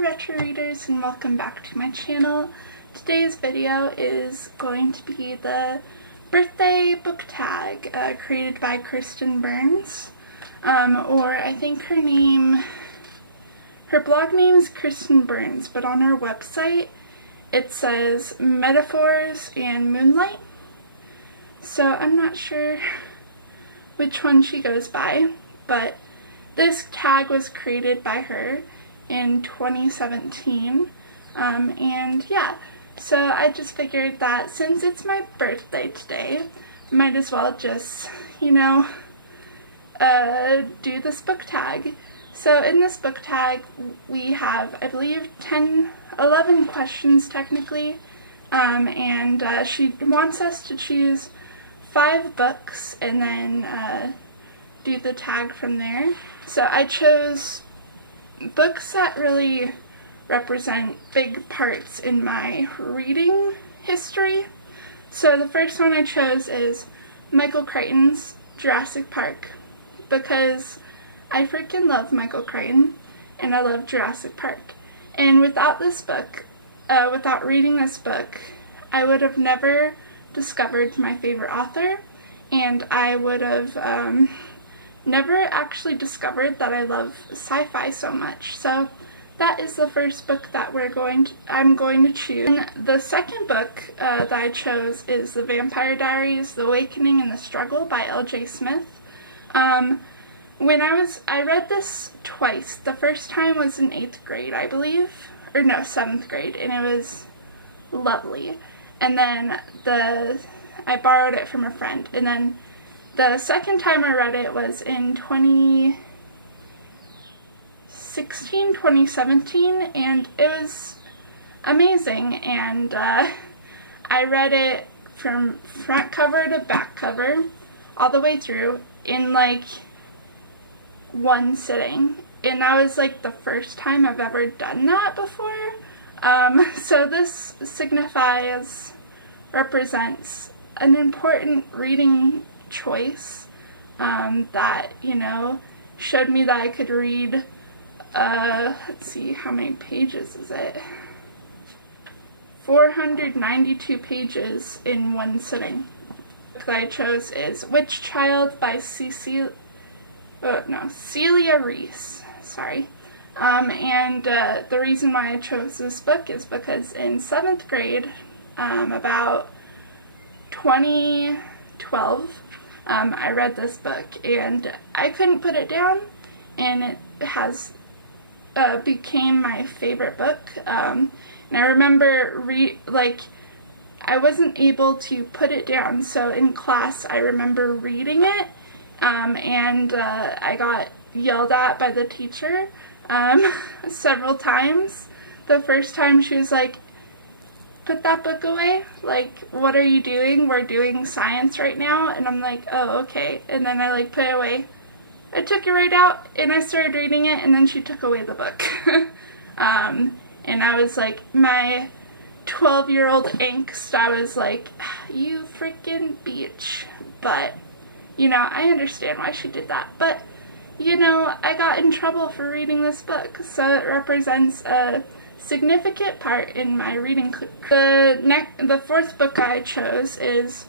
Retro Readers, and welcome back to my channel. Today's video is going to be the birthday book tag created by Kristen Burns, or I think her blog name is Kristen Burns, but on her website it says Metaphors and Moonlight, so I'm not sure which one she goes by, but this tag was created by her in 2017, and yeah, so I just figured that since it's my birthday today, might as well just, do this book tag. So in this book tag, we have, I believe, 11 questions technically, and she wants us to choose 5 books and then do the tag from there. So I chose books that really represent big parts in my reading history. So the first one I chose is Michael Crichton's Jurassic Park, because I freaking love Michael Crichton and I love Jurassic Park. And without this book, without reading this book, I would have never discovered my favorite author, and I would have never actually discovered that I love sci-fi so much. So that is the first book that I'm going to choose. And the second book that I chose is The Vampire Diaries: The Awakening and the Struggle by L.J. Smith. I read this twice. The first time was in 8th grade, I believe, or no, 7th grade, and it was lovely. And then I borrowed it from a friend, and then the second time I read it was in 2016, 2017, and it was amazing, and I read it from front cover to back cover, all the way through, in like one sitting, and that was like the first time I've ever done that before. So this represents an important reading choice that, showed me that I could read, let's see, how many pages is it? 492 pages in one sitting. The book that I chose is Witch Child by Celia Reese, sorry. And the reason why I chose this book is because in 7th grade, about 2012, I read this book and I couldn't put it down, and it has became my favorite book. And I remember I wasn't able to put it down, so in class I remember reading it, and I got yelled at by the teacher several times. The first time she was like, "Put that book away, like, what are you doing? We're doing science right now." And I'm like, "Oh, okay." And then I put it away. I took it right out and I started reading it, and then she took away the book. And I was like, my 12-year-old angst, I was like, "You freaking bitch." But, I understand why she did that. But, I got in trouble for reading this book, so it represents a significant part in my reading. The fourth book I chose is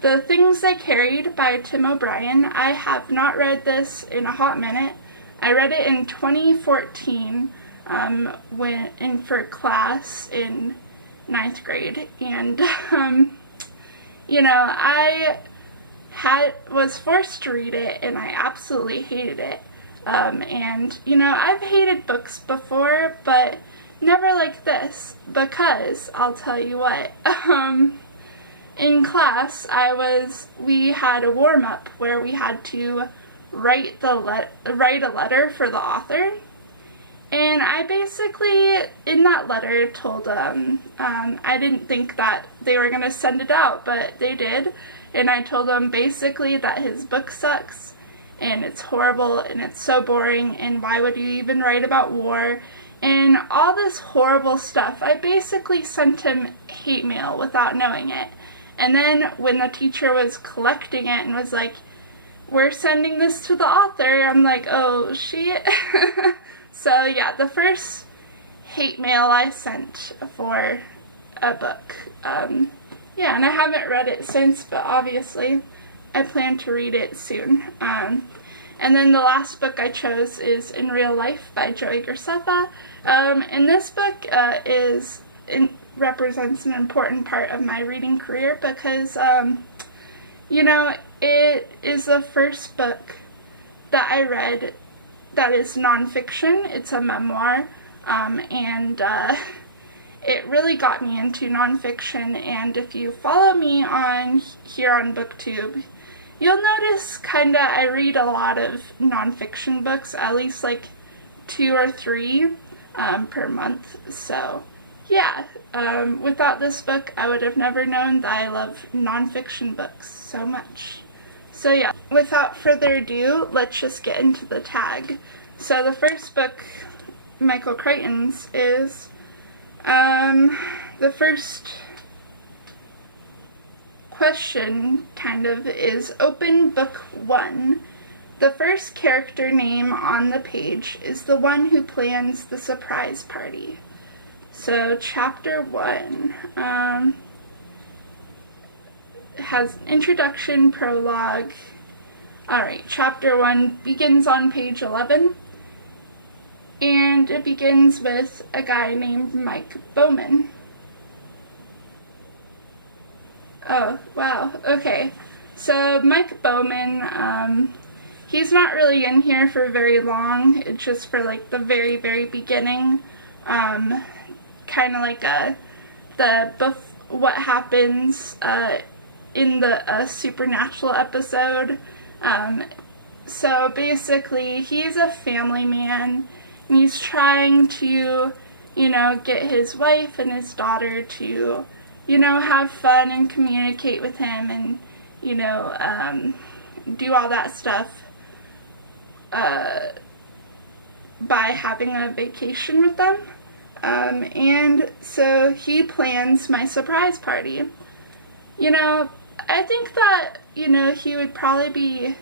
The Things They Carried by Tim O'Brien. I have not read this in a hot minute. I read it in 2014 for class in 9th grade, and I was forced to read it, and I absolutely hated it. And I've hated books before, but never like this, because I'll tell you what, in class we had a warm-up where we had to write a letter for the author, and I basically, in that letter, told them, I didn't think that they were going to send it out, but they did, and I told them basically that his book sucks, and it's horrible, and it's so boring, and why would you even write about war, and all this horrible stuff. I basically sent him hate mail without knowing it. And then when the teacher was collecting it and was like, "We're sending this to the author," I'm like, "Oh shit." So yeah, the first hate mail I sent for a book. Yeah, and I haven't read it since, but obviously I plan to read it soon. And then the last book I chose is In Real Life by Joey Graceffa. And this book represents an important part of my reading career because, you know, it is the first book that I read that is nonfiction. It's a memoir, and it really got me into nonfiction. And if you follow me here on BookTube, you'll notice I read a lot of nonfiction books, at least like 2 or 3 per month. So yeah, without this book I would have never known that I love nonfiction books so much. So yeah, without further ado, let's just get into the tag. So the first book, Michael Crichton's, is the first question is open book 1. The first character name on the page is the one who plans the surprise party. So chapter 1 has introduction, prologue. Alright, chapter 1 begins on page 11, and it begins with a guy named Mike Bowman. Oh, wow, okay. So Mike Bowman, he's not really in here for very long. It's just for like the very, very beginning. Kind of like what happens in the Supernatural episode. So basically, he's a family man, and he's trying to, you know, get his wife and his daughter to, you know, have fun and communicate with him and, you know, do all that stuff by having a vacation with them. And so he plans my surprise party. You know, I think that, you know, he would probably be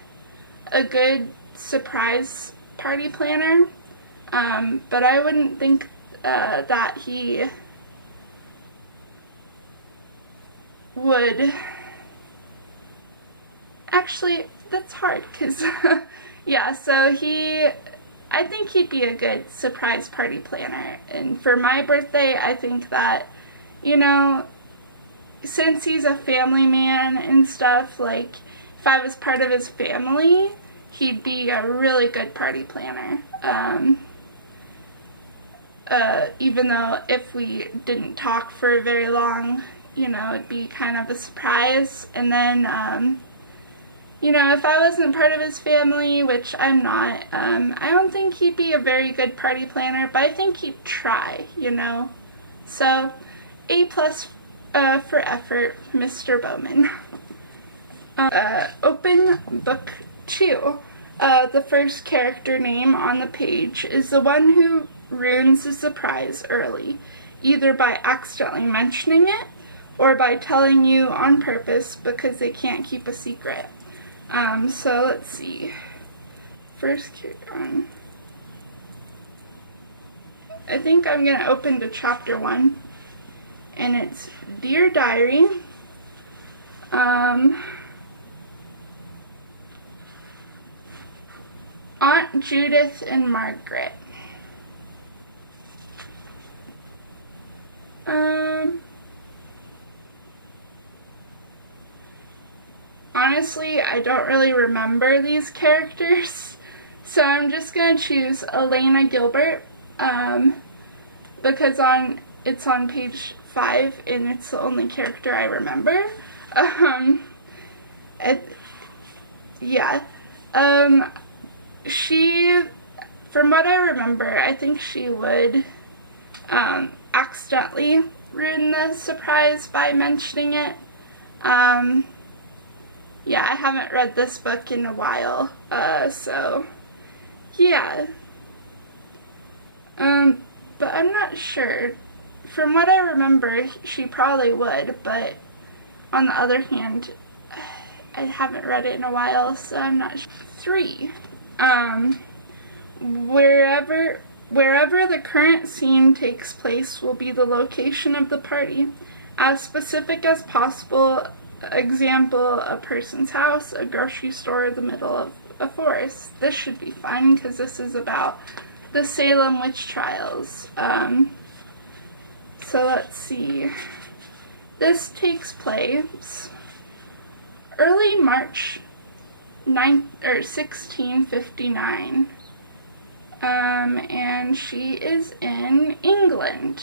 a good surprise party planner, but I wouldn't think that he would. Actually, that's hard, because, yeah, so I think he'd be a good surprise party planner. And for my birthday, I think that, you know, since he's a family man and stuff, like, if I was part of his family, he'd be a really good party planner. Even though if we didn't talk for very long, you know, it'd be kind of a surprise. And then, you know, if I wasn't part of his family, which I'm not, I don't think he'd be a very good party planner, but I think he'd try, you know. So, A+ for effort, Mr. Bowman. Open book 2. The first character name on the page is the one who ruins the surprise early, either by accidentally mentioning it or by telling you on purpose because they can't keep a secret. So let's see. First character on. I think I'm going to open to chapter 1, and it's Dear Diary. Aunt Judith and Margaret. Honestly, I don't really remember these characters, so I'm just going to choose Elena Gilbert, because it's on page 5, and it's the only character I remember. She, from what I remember, I think she would accidentally ruin the surprise by mentioning it. Yeah, I haven't read this book in a while, so yeah. But I'm not sure. From what I remember, she probably would, but on the other hand, I haven't read it in a while, so I'm not sure. 3. Wherever Wherever the current scene takes place will be the location of the party. As specific as possible, example, a person's house, a grocery store, the middle of a forest. This should be fun because this is about the Salem witch trials. So let's see. This takes place early March 1659. And she is in England.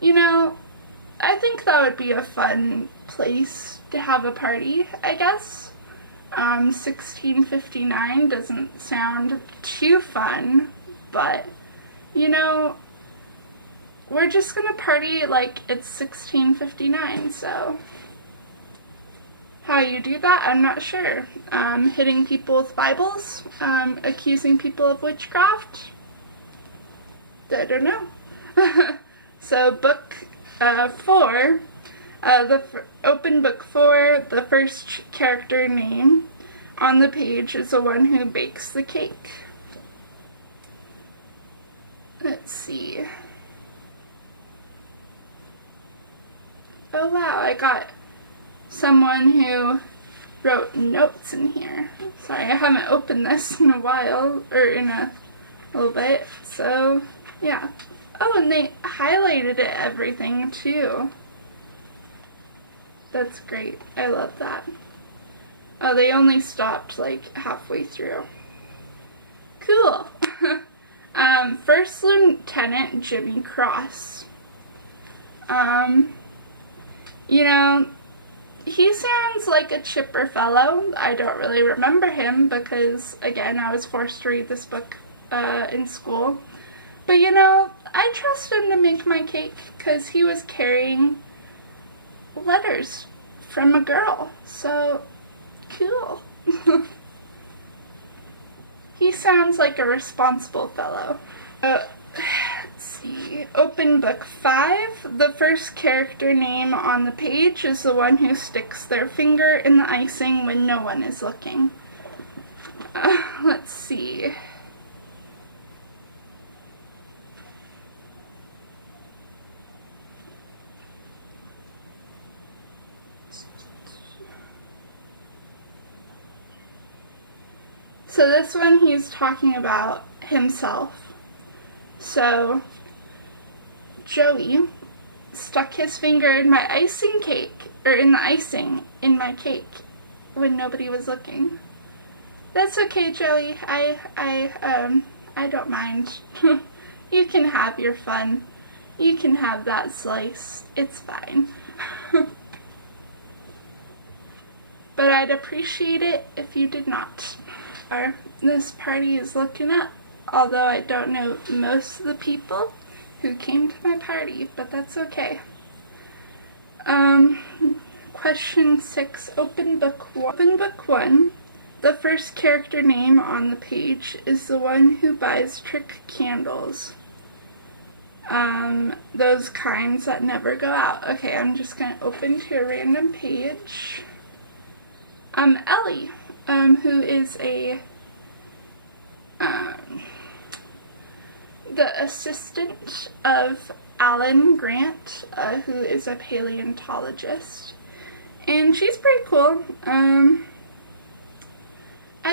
You know, I think that would be a fun place to have a party, I guess. 1659 doesn't sound too fun, but, you know, we're just gonna party like it's 1659, so... How you do that, I'm not sure. Hitting people with Bibles, accusing people of witchcraft. I don't know. So book 4, open book 4, the first character name on the page is the one who bakes the cake. Let's see. Oh wow, I got someone who wrote notes in here. Sorry, I haven't opened this in a while, or in a little bit, so yeah. Oh, and they highlighted it, everything too. That's great. I love that. Oh, they only stopped like halfway through. Cool. First Lieutenant Jimmy Cross. You know, he sounds like a chipper fellow. I don't really remember him because, again, I was forced to read this book in school. But, you know, I trust him to make my cake because he was carrying letters from a girl. So, cool. He sounds like a responsible fellow. Let's see. Open book 5. The first character name on the page is the one who sticks their finger in the icing when no one is looking. Let's see. So this one he's talking about himself. So Joey stuck his finger in my icing cake, or in the icing in my cake when nobody was looking. That's okay, Joey. I don't mind. You can have your fun. You can have that slice. It's fine. But I'd appreciate it if you did not. This party is looking up, although I don't know most of the people who came to my party, but that's okay. Question 6, open book 1. Open book 1, the first character name on the page is the one who buys trick candles. Those kinds that never go out. Okay, I'm just going to open to a random page. Ellie, who is the assistant of Alan Grant, who is a paleontologist, and she's pretty cool. I'd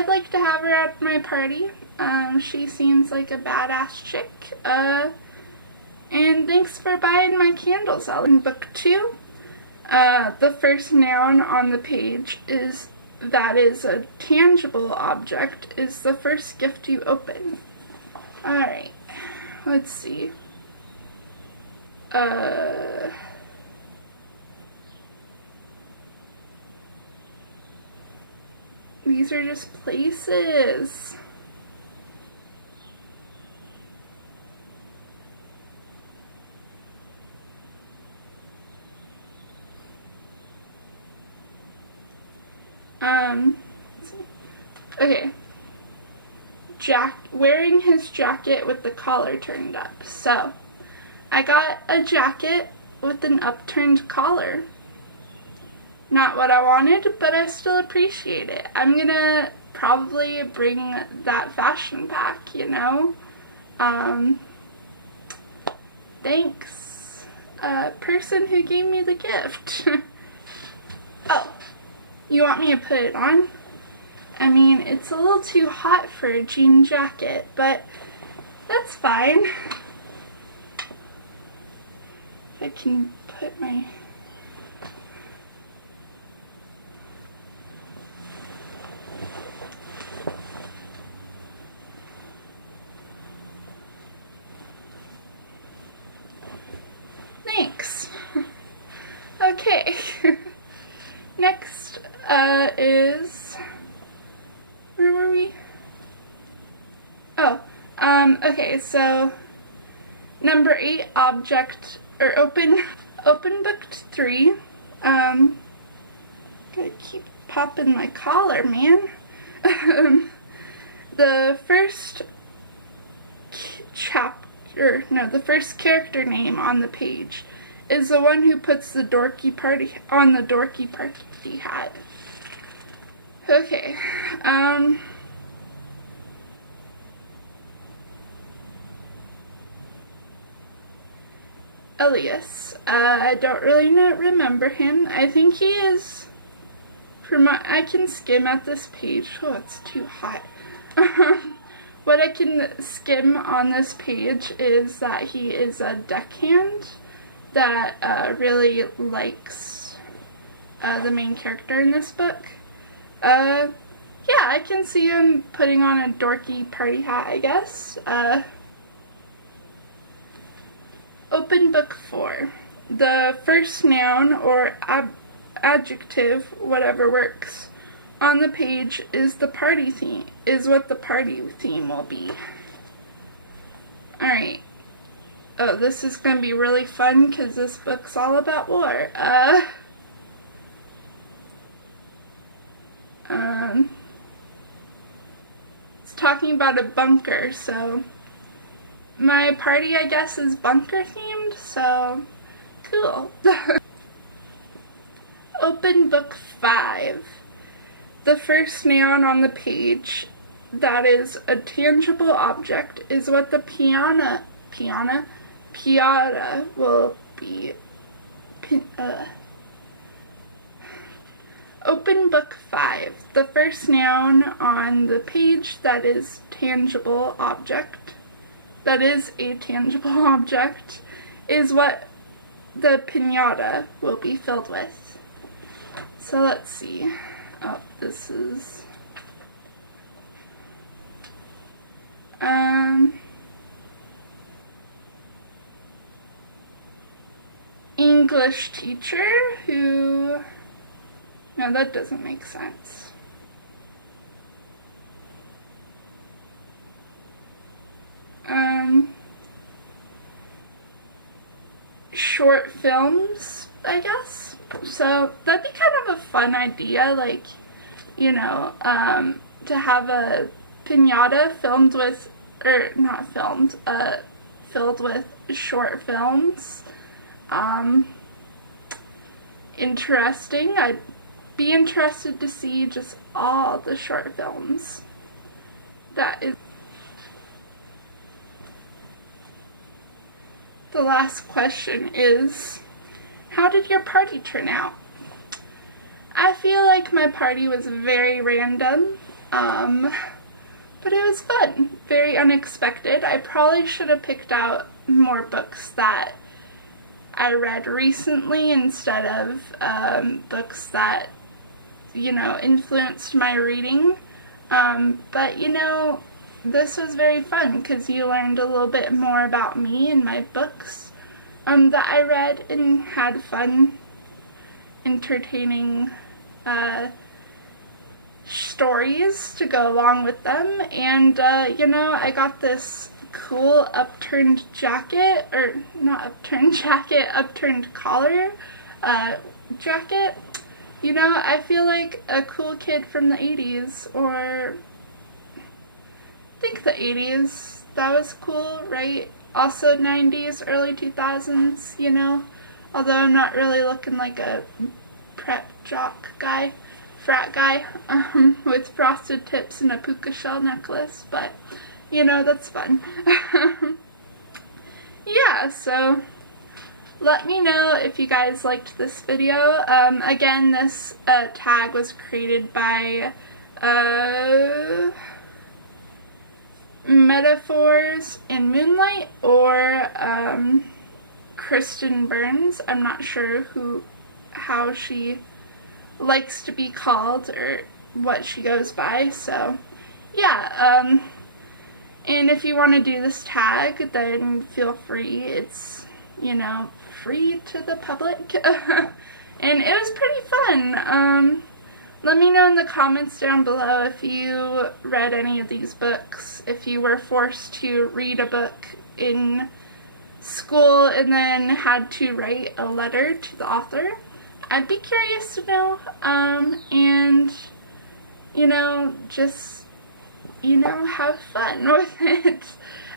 like to have her at my party. She seems like a badass chick, and thanks for buying my candles, Ellie. In book 2, the first noun on the page is that is a tangible object, is the first gift you open. Alright, let's see. These are just places. Okay. Wearing his jacket with the collar turned up. So, I got a jacket with an upturned collar. Not what I wanted, but I still appreciate it. I'm gonna probably bring that fashion pack, you know? Thanks, person who gave me the gift. Oh, you want me to put it on? I mean, it's a little too hot for a jean jacket, but that's fine. I can put my... Thanks. Okay. Next is... Where were we? Oh, okay, so number 8, object, or open book 3. Gotta keep popping my collar, man. The first the first character name on the page is the one who puts the dorky party on the dorky party hat. Okay, Elias. I don't really remember him. I think he is, I can skim at this page. Oh, it's too hot. What I can skim on this page is that he is a deckhand that really likes the main character in this book. Yeah, I can see him putting on a dorky party hat, I guess. Open book 4. The first noun or adjective, whatever works, on the page is the party theme, is what the party theme will be. Alright. Oh, this is gonna be really fun because this book's all about war. It's talking about a bunker, so my party, I guess, is bunker themed, so cool. Open book 5. The first noun on the page that is a tangible object is what the piana will be. Open book 5. The first noun on the page that is tangible object, that is a tangible object, is what the piñata will be filled with. So let's see. Oh, this is... English teacher who... No, that doesn't make sense. Short films, I guess. So that'd be kind of a fun idea, like, you know, to have a piñata filmed with, or not filmed, filled with short films. Interesting. I'd be interested to see just all the short films. That is the last question is, how did your party turn out? I feel like my party was very random, but it was fun, very unexpected. I probably should have picked out more books that I read recently instead of books that, you know, influenced my reading. But, you know, this was very fun because you learned a little bit more about me and my books that I read and had fun, entertaining stories to go along with them. And, you know, I got this cool upturned jacket, or not upturned jacket, upturned collar jacket. You know, I feel like a cool kid from the 80s, or I think the 80s, that was cool, right? Also 90s, early 2000s, you know, although I'm not really looking like a prep jock guy. frat guy with frosted tips and a puka shell necklace, but you know, that's fun. Yeah, so let me know if you guys liked this video. Again, this tag was created by Metaphors in Moonlight, or Kristen Burns. I'm not sure how she likes to be called or what she goes by, so yeah, and if you want to do this tag, then feel free. It's, you know, free to the public. And it was pretty fun. Let me know in the comments down below if you read any of these books, if you were forced to read a book in school and then had to write a letter to the author. I'd be curious to know, and, you know, just, you know, have fun with it.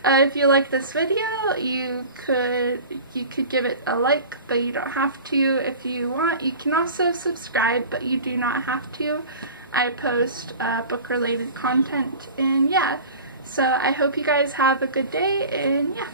If you like this video, you could give it a like, but you don't have to. If you want, you can also subscribe, but you do not have to. I post book-related content, and yeah. So I hope you guys have a good day, and yeah.